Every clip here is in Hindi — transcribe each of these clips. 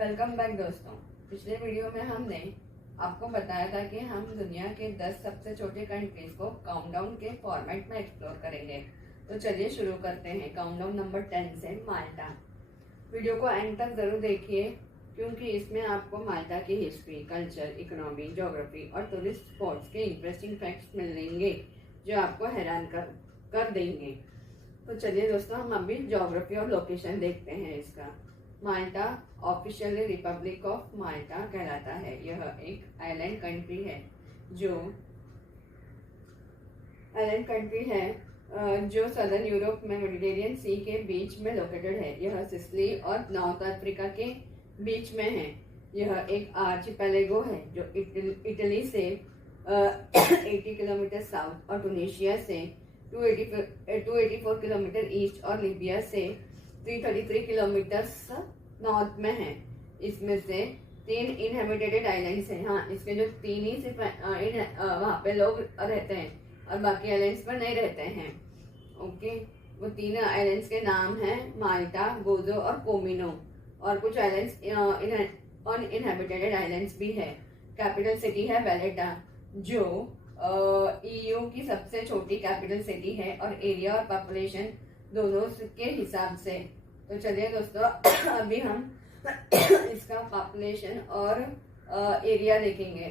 वेलकम बैक दोस्तों। पिछले वीडियो में हमने आपको बताया था कि हम दुनिया के 10 सबसे छोटे कंट्रीज को काउंटडाउन के फॉर्मेट में एक्सप्लोर करेंगे। तो चलिए शुरू करते हैं काउंटडाउन नंबर 10 से माल्टा। वीडियो को एंड तक जरूर देखिए क्योंकि इसमें आपको माल्टा की हिस्ट्री, कल्चर, इकोनॉमी, ज्योग्राफी और टूरिस्ट स्पॉट्स के इंटरेस्टिंग फैक्ट्स मिलेंगे जो आपको हैरान कर देंगे। तो चलिए दोस्तों, हम अभी ज्योग्राफी और लोकेशन देखते हैं इसका। माल्टा ऑफिशियली रिपब्लिक ऑफ माल्टा कहलाता है। यह एक आइलैंड कंट्री है जो सदर्न यूरोप में मेडिटेरियन सी के बीच में लोकेटेड है। यह सिसिली और नॉर्थ अफ्रीका के बीच में है। यह एक आर्चिपेलागो है जो इटली से 80 किलोमीटर साउथ और टूनिशिया से 284 किलोमीटर ईस्ट और लीबिया से 333 किलोमीटर नॉर्थ में है। इसमें से 3 इनहेबिटेड आइलैंड्स हैं। हाँ, इसके जो 3 ही सिर्फ वहाँ पे लोग रहते हैं और बाकी आइलैंड्स पर नहीं रहते हैं। ओके, वो 3 आइलैंड्स के नाम हैं माल्टा, गोजो और कोमिनो। और कुछ आइलैंड्स अनइनहेबिटेड आइलैंड्स भी है। कैपिटल सिटी है वेलेटा जो EU की सबसे छोटी कैपिटल सिटी है और एरिया और पॉपुलेशन दोनों के हिसाब से। तो चलिए दोस्तों, अभी हम इसका पॉपुलेशन और एरिया देखेंगे।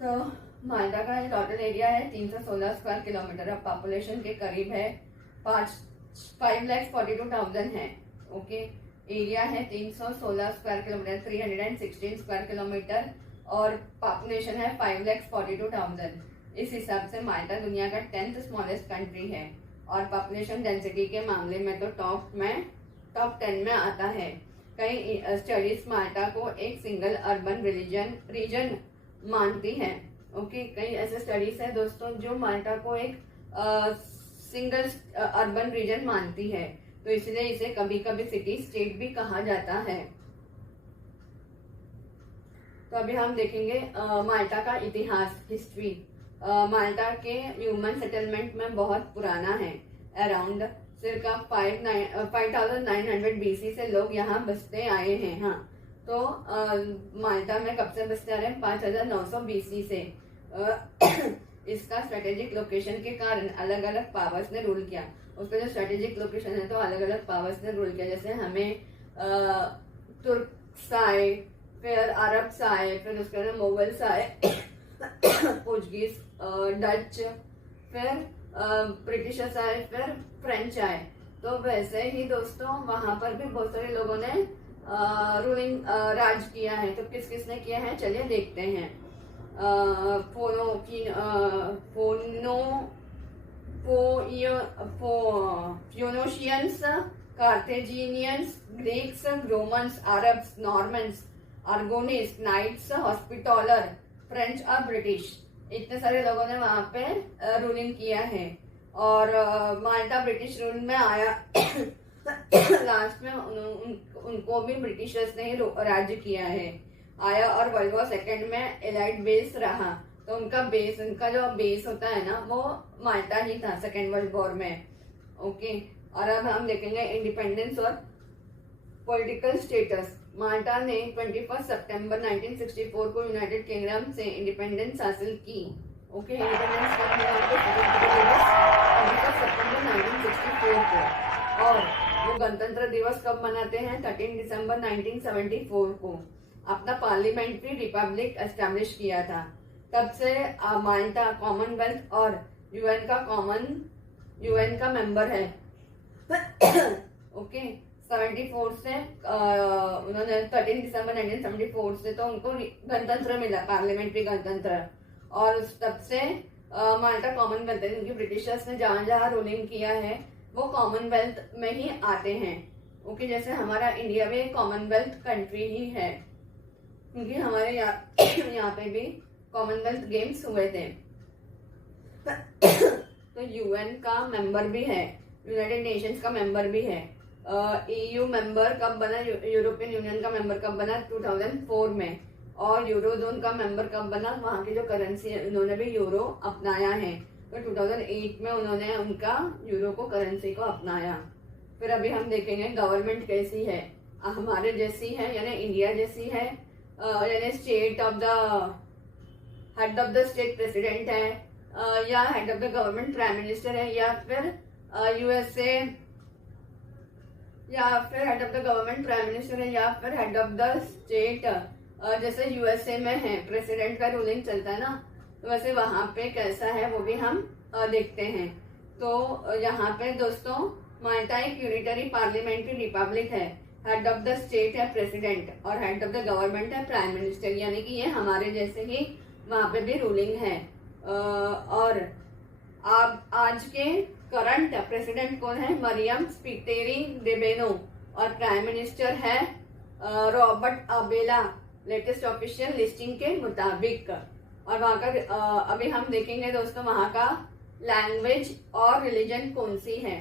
तो माल्टा का टोटल एरिया है 316 स्क्वायर किलोमीटर और पॉपुलेशन के करीब है 5,42,000 है। ओके, एरिया है 316 स्क्वायर किलोमीटर 316 स्क्वायर किलोमीटर और पॉपुलेशन है 5,42,000। इस हिसाब से माल्टा दुनिया का 10th स्मॉलेस्ट कंट्री है और पॉपुलेशन डेंसिटी के मामले में तो टॉप 10 में आता है। कई स्टडीज माल्टा को एक सिंगल अर्बन रीजन मानती है। ओके, कई ऐसे स्टडीज है दोस्तों जो माल्टा को एक सिंगल अर्बन रीजन मानती है, तो इसलिए इसे कभी कभी सिटी स्टेट भी कहा जाता है। तो अभी हम देखेंगे माल्टा का इतिहास, हिस्ट्री। माल्टा के ह्यूमन सेटलमेंट में बहुत पुराना है। अराउंड circa 5900 BC से लोग यहाँ बसते आए हैं। हाँ, तो माल्टा में कब से बसते आ रहे हैं? 5900 BC से। इसका स्ट्रेटेजिक लोकेशन के कारण अलग अलग पावर्स ने रूल किया। उसका जो स्ट्रेटेजिक लोकेशन है तो अलग अलग पावर्स ने रूल किया। जैसे हमें तुर्क्स आए, फिर अरब्स आए, फिर उसके बाद मोगल्स आए, पोर्चुगीज, डच, फिर ब्रिटिशर्स आए, फिर फ्रेंच आए। तो वैसे ही दोस्तों वहां पर भी बहुत सारे लोगों ने राज किया है। तो किस किस ने किया है चलिए देखते हैं। Phoenicians, Carthaginians, Greeks, Romans, Arabs, Normans, Aragonese, Knights, Hospitaller, French और ब्रिटिश, इतने सारे लोगों ने वहां पे रूलिंग किया है। और माल्टा ब्रिटिश रूल में आया। लास्ट में उनको भी ब्रिटिशर्स ने ही राज्य किया है आया। और वर्ल्ड वॉर सेकेंड में एलाइड बेस रहा, तो उनका जो बेस होता है ना वो माल्टा ही था सेकेंड वर्ल्ड वॉर में। ओके, और अब हम देखेंगे इंडिपेंडेंस और पॉलिटिकल स्टेटस। माल्टा ने 21 सितंबर 1964 को यूनाइटेड किंगडम से इंडिपेंडेंस हासिल की। ओके, इंडिपेंडेंस कब मिला उनको? 21 सितंबर 1964 को। और वो गणतंत्र दिवस कब मनाते हैं? 13 दिसंबर 1974 को। अपना पार्लियामेंट्री रिपब्लिक एस्टेब्लिश किया था। तब से माल्टा कॉमनवेल्थ और यूएन का मेंबर है। ओके, 74 से उन्होंने 13 दिसंबर 1974 से तो उनको गणतंत्र मिला, पार्लियामेंट्री गणतंत्र। और तब से माल्टा कॉमनवेल्थ है, क्योंकि ब्रिटिशर्स ने जहां जहां रूलिंग किया है वो कॉमनवेल्थ में ही आते हैं। ओके, जैसे हमारा इंडिया भी एक कॉमनवेल्थ कंट्री ही है, क्योंकि हमारे यहाँ पे भी कॉमनवेल्थ गेम्स हुए थे। तो यूएन का मेंबर भी है, यूनाइटेड नेशंस का मेंबर भी है। EU मेंबर कब बना? यूरोपियन यूनियन का मेंबर कब बना? 2004 में। और यूरोजोन का मेंबर कब बना? वहाँ की जो करेंसी है उन्होंने भी यूरो अपनाया है। तो 2008 में उन्होंने उनका यूरो को करेंसी को अपनाया। फिर अभी हम देखेंगे गवर्नमेंट कैसी है, हमारे जैसी है यानी इंडिया जैसी है, यानी state of the head of the state president है, या head of the government prime minister है, या फिर यूएसए, या फिर head of the government prime minister है, या फिर हेड ऑफ द स्टेट जैसे यूएसए में है प्रेसिडेंट का रूलिंग चलता है ना, तो वैसे वहां पे कैसा है वो भी हम देखते हैं। तो यहाँ पे दोस्तों माल्टा एक यूनिटरी पार्लियामेंट्री रिपब्लिक है, हेड ऑफ द स्टेट है प्रेसिडेंट और हेड ऑफ द गवर्नमेंट है प्राइम मिनिस्टर, यानी कि ये हमारे जैसे ही वहां पे भी रूलिंग है। और आज के करंट प्रेसिडेंट कौन है? मरियम स्पिटेरी डेबेनो, और प्राइम मिनिस्टर है Robert Abela, latest official listing के मुताबिक। और वहां का अभी हम देखेंगे दोस्तों वहां का लैंग्वेज और रिलीजन कौन सी है।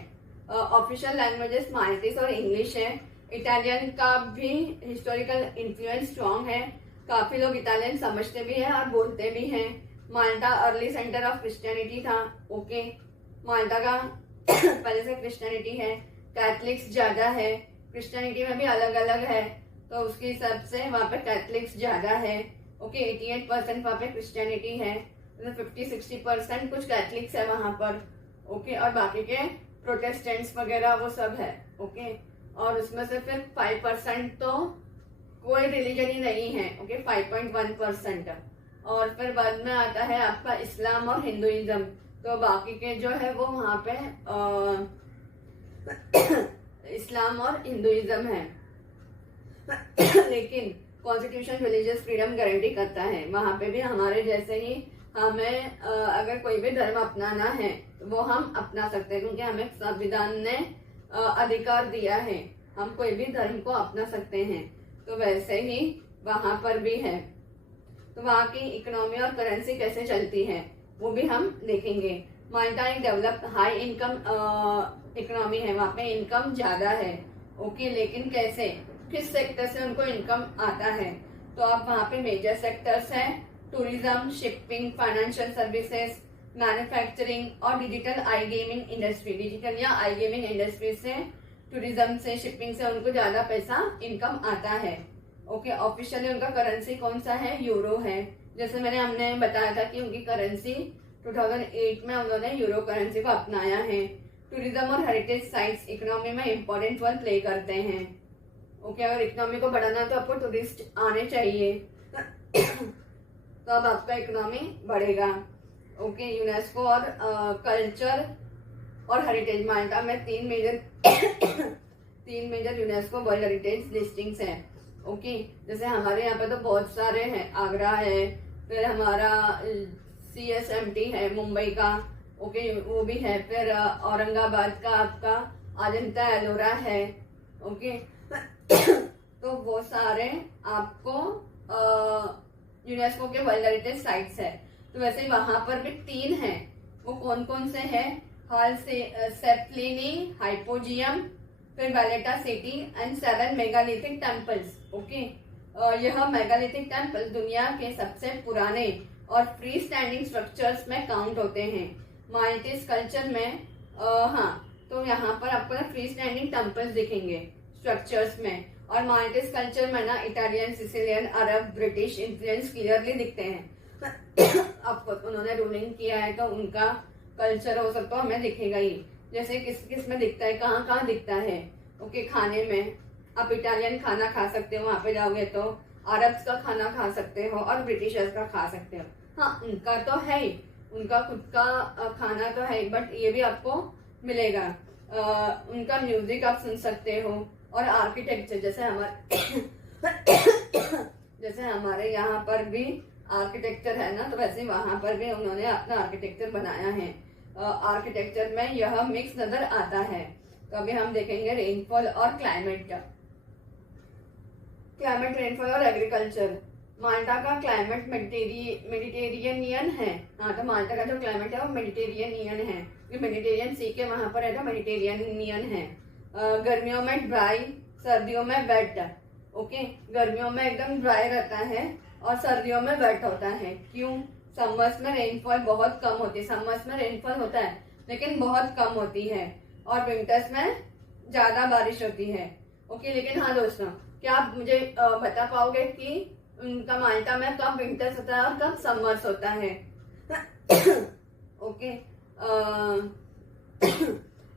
ऑफिशियल लैंग्वेजेस माल्टीज और इंग्लिश है। इटालियन का भी हिस्टोरिकल इन्फ्लुएंस स्ट्रॉन्ग है, काफी लोग इटालियन समझते भी हैं और बोलते भी हैं। माल्टा अर्ली सेंटर ऑफ क्रिश्चियनिटी था। ओके, माल्टा का पहले से क्रिश्चियनिटी है, कैथलिक्स ज्यादा है, क्रिश्चियनिटी में भी अलग अलग है, तो उसके हिसाब से वहाँ पे कैथलिक्स ज्यादा है। ओके, 88% वहाँ पे क्रिश्चियनिटी है, 50-60% कुछ कैथलिक्स है वहां पर। ओके, और बाकी के प्रोटेस्टेंट्स वगैरह वो सब है। ओके, और उसमें से फिर 5% तो कोई रिलीजन ही नहीं है। ओके, 5.1%। और फिर बाद में आता है आपका इस्लाम और हिंदुइज्म, तो बाकी के जो है वो वहां पे इस्लाम और हिंदुइज्म है। लेकिन कॉन्स्टिट्यूशन रिलीजियस फ्रीडम गारंटी करता है, वहां पे भी हमारे जैसे ही हमें अगर कोई भी धर्म अपनाना है तो वो हम अपना सकते हैं, क्योंकि हमें संविधान ने अधिकार दिया है, हम कोई भी धर्म को अपना सकते हैं। तो वैसे ही वहां पर भी है। तो वहाँ की इकोनॉमी और करेंसी कैसे चलती है वो भी हम देखेंगे। माल्टा एक डेवलप्ड हाई इनकम इकोनॉमी है, वहाँ पे इनकम ज्यादा है। ओके, लेकिन कैसे, किस सेक्टर से उनको इनकम आता है? तो आप वहाँ पे मेजर सेक्टर्स हैं, tourism, shipping, financial services, manufacturing और digital igaming industry. Digital या आई गेमिंग इंडस्ट्री से, टूरिज्म से, शिपिंग से उनको ज्यादा पैसा इनकम आता है। ओके, ऑफिशियली उनका करेंसी कौन सा है? यूरो है। जैसे हमने बताया था कि उनकी करेंसी 2008 में उन्होंने यूरो करेंसी को अपनाया है। टूरिज्म और हेरिटेज साइट्स इकोनॉमी में इम्पोर्टेंट रोल प्ले करते हैं। ओके, अगर इकोनॉमी को बढ़ाना तो आपको टूरिस्ट आने चाहिए तो अब आपका इकोनॉमी बढ़ेगा। ओके, यूनेस्को और कल्चर और हेरिटेज, माल्टा में तीन major UNESCO world heritage listings हैं। ओके, जैसे हमारे यहाँ पे तो बहुत सारे हैं, आगरा है, फिर हमारा CSMT है मुंबई का। ओके, वो भी है, फिर औरंगाबाद का आपका अजंता एलोरा है। ओके तो वो सारे आपको यूनेस्को के वर्ल्ड हेरिटेज साइट्स है। तो वैसे वहां पर भी 3 हैं, वो कौन कौन से हैं? हाल से सेप्लिनी, हाइपोजियम, फिर Valletta city and 7 megalithic temples. Okay, यह मेगालिथिक टेम्पल दुनिया के सबसे पुराने और फ्री स्टैंडिंग स्ट्रक्चर्स में काउंट होते हैं। माल्टीज कल्चर में हाँ, तो यहाँ पर आपको ना फ्री स्टैंडिंग टेम्पल्स दिखेंगे स्ट्रक्चर्स में। और माल्टीज कल्चर में ना इटालियन, सिसिलियन, अरब, ब्रिटिश इन्फ्लुएंस क्लियरली दिखते हैं। आपको उन्होंने रूलिंग किया है तो उनका कल्चर हो सकता है हमें दिखेगा ही। जैसे किस किस में दिखता है, कहाँ कहाँ दिखता है? ओके, खाने में आप इटालियन खाना खा सकते हो, वहां पे जाओगे तो अरब्स का खाना खा सकते हो और ब्रिटिशर्स का खा सकते हो। हाँ, उनका तो है ही, उनका खुद का खाना तो है, बट ये भी आपको मिलेगा। उनका म्यूजिक आप सुन सकते हो, और आर्किटेक्चर जैसे हमारे यहाँ पर भी आर्किटेक्चर है ना, तो वैसे वहां पर भी उन्होंने अपना आर्किटेक्चर बनाया है। आर्किटेक्चर में यह मिक्स नजर आता है। तो अभी हम देखेंगे रेनफॉल और क्लाइमेट, रेनफॉल और एग्रीकल्चर। माल्टा का क्लाइमेट मेडिटेरियनियन है। हाँ, तो माल्टा का जो क्लाइमेट है वो मेडिटेरियनियन है, मेडिटेरियन सी के वहां पर है तो मेडिटेरियनियन है। गर्मियों में ड्राई, सर्दियों में वेट। ओके, गर्मियों में एकदम ड्राई रहता है और सर्दियों में वेट होता है। क्यों? समर्स में रेनफॉल बहुत कम होती है। समर्स में रेनफॉल होता है लेकिन बहुत कम होती है, और विंटर्स में ज्यादा बारिश होती है। ओके, लेकिन हाँ दोस्तों, क्या आप मुझे बता पाओगे कि उनका माल्टा में कब विंटर्स होता है और कब समर्स होता है? ओके,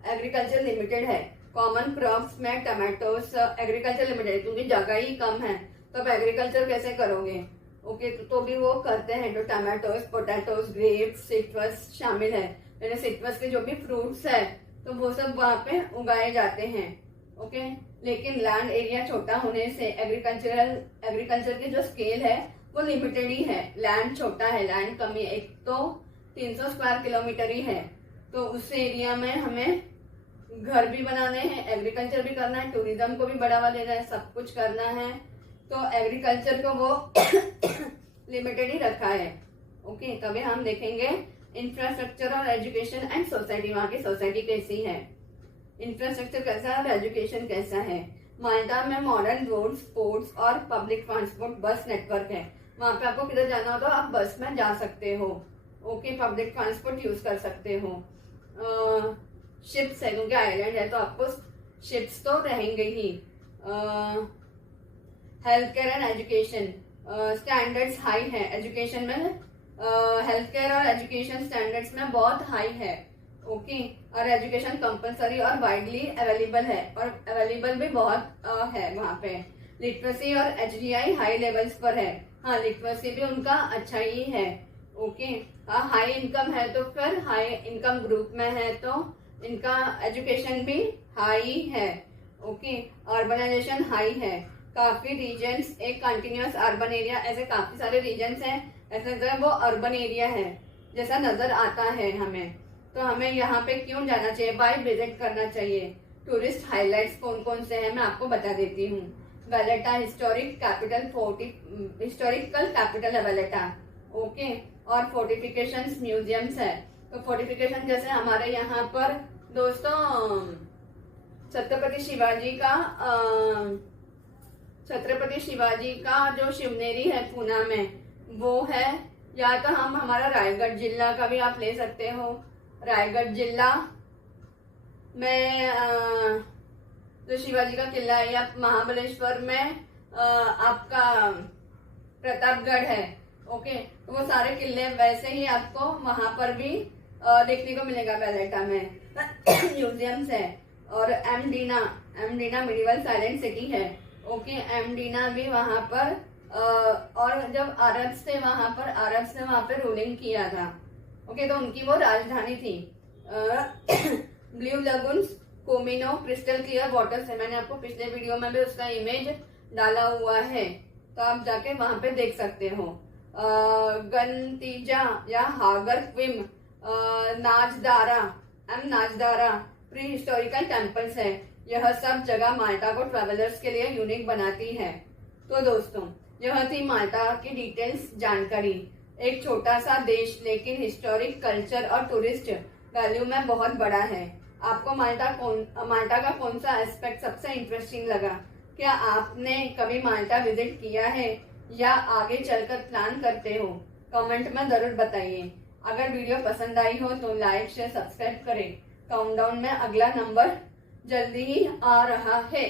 एग्रीकल्चर लिमिटेड है। कॉमन क्रॉप्स में टमाटोस, एग्रीकल्चर लिमिटेड क्योंकि जगह ही कम है तो आप एग्रीकल्चर कैसे करोगे? ओके, तो भी वो करते हैं, तो टमाटोस, पोटैटोस, ग्रेप्स, सिट्रस शामिल है। यानी सिट्रस के जो भी फ्रूट्स है तो वो सब वहाँ पे उगाए जाते हैं। ओके, लेकिन लैंड एरिया छोटा होने से एग्रीकल्चर की जो स्केल है वो लिमिटेड ही है। लैंड छोटा है, लैंड कमी, एक तो 300 स्क्वायर किलोमीटर ही है, तो उस एरिया में हमें घर भी बनाने हैं, एग्रीकल्चर भी करना है, टूरिज्म को भी बढ़ावा देना है, सब कुछ करना है, तो एग्रीकल्चर को वो लिमिटेड ही रखा है। ओके, तभी हम देखेंगे इंफ्रास्ट्रक्चर और एजुकेशन एंड सोसाइटी। वहाँ की सोसाइटी कैसी है, इंफ्रास्ट्रक्चर कैसा है और एजुकेशन कैसा है। माल्टा में मॉडर्न रोड्स, पोर्ट्स और पब्लिक ट्रांसपोर्ट बस नेटवर्क है। वहाँ पे आपको किधर जाना हो तो आप बस में जा सकते हो। ओके, पब्लिक ट्रांसपोर्ट यूज कर सकते हो। शिप्स है क्योंकि आइलैंड है तो आपको शिप्स तो रहेंगे ही। Health care and education standards high है। एजुकेशन में हेल्थ केयर और एजुकेशन स्टैंडर्ड्स में बहुत हाई है। ओके, और एजुकेशन कंपलसरी और वाइडली अवेलेबल है, और अवेलेबल भी बहुत है वहाँ पे। लिटरेसी और एचडीआई हाई लेवल्स पर है। हाँ, लिटरेसी भी उनका अच्छा ही है। ओके, हाई इनकम है तो फिर हाई इनकम ग्रुप में है तो इनका एजुकेशन भी हाई है। ओके, अर्बनाइजेशन हाई है। काफी रीजन्स, एक कंटिन्यूअस अर्बन एरिया, ऐसे काफी सारे रीजन्स हैं, ऐसा लगता है वो अर्बन एरिया है जैसा नजर आता है हमें। तो हमें यहाँ पे क्यों जाना चाहिए, वाई विजिट करना चाहिए? टूरिस्ट हाइलाइट्स कौन कौन से हैं मैं आपको बता देती हूँ। वैलेटा हिस्टोरिकल कैपिटल है वैलेटा। ओके, और फोर्टिफिकेशंस म्यूजियम्स है। तो फोर्टिफिकेशन जैसे हमारे यहाँ पर दोस्तों छत्रपति शिवाजी का जो शिवनेरी है पूना में वो है, या तो हम हमारा रायगढ़ जिला का भी आप ले सकते हो। रायगढ़ जिला में जो शिवाजी का किला है, या महाबलेश्वर में आपका प्रतापगढ़ है। ओके, तो वो सारे किले वैसे ही आपको वहां पर भी देखने को मिलेगा वैलेटा में। म्यूजियम्स है। और एमडीना मिडिवल साइलेंट सिटी है। ओके, एमडीना भी वहां पर और जब अरब्स ने वहां पर रूलिंग किया था। ओके, तो उनकी वो राजधानी थी। ब्लू लगुन्स, कोमिनो, क्रिस्टल क्लियर वाटर से, मैंने आपको पिछले वीडियो में भी उसका इमेज डाला हुआ है तो आप जाके वहां पे देख सकते हो। गंतीजा या हागर क्विम, नाजदारा प्री हिस्टोरिकल टेम्पल्स है। यह सब जगह माल्टा को ट्रैवलर्स के लिए यूनिक बनाती है। तो दोस्तों, यह थी माल्टा की डिटेल्स जानकारी। एक छोटा सा देश लेकिन हिस्टोरिक, कल्चर और टूरिस्ट वैल्यू में बहुत बड़ा है। आपको माल्टा का कौन सा एस्पेक्ट सबसे इंटरेस्टिंग लगा? क्या आपने कभी माल्टा विजिट किया है या आगे चलकर प्लान करते हो? कमेंट में जरूर बताइए। अगर वीडियो पसंद आई हो तो लाइक, शेयर, सब्सक्राइब करें। काउंटडाउन में अगला नंबर जल्दी ही आ रहा है।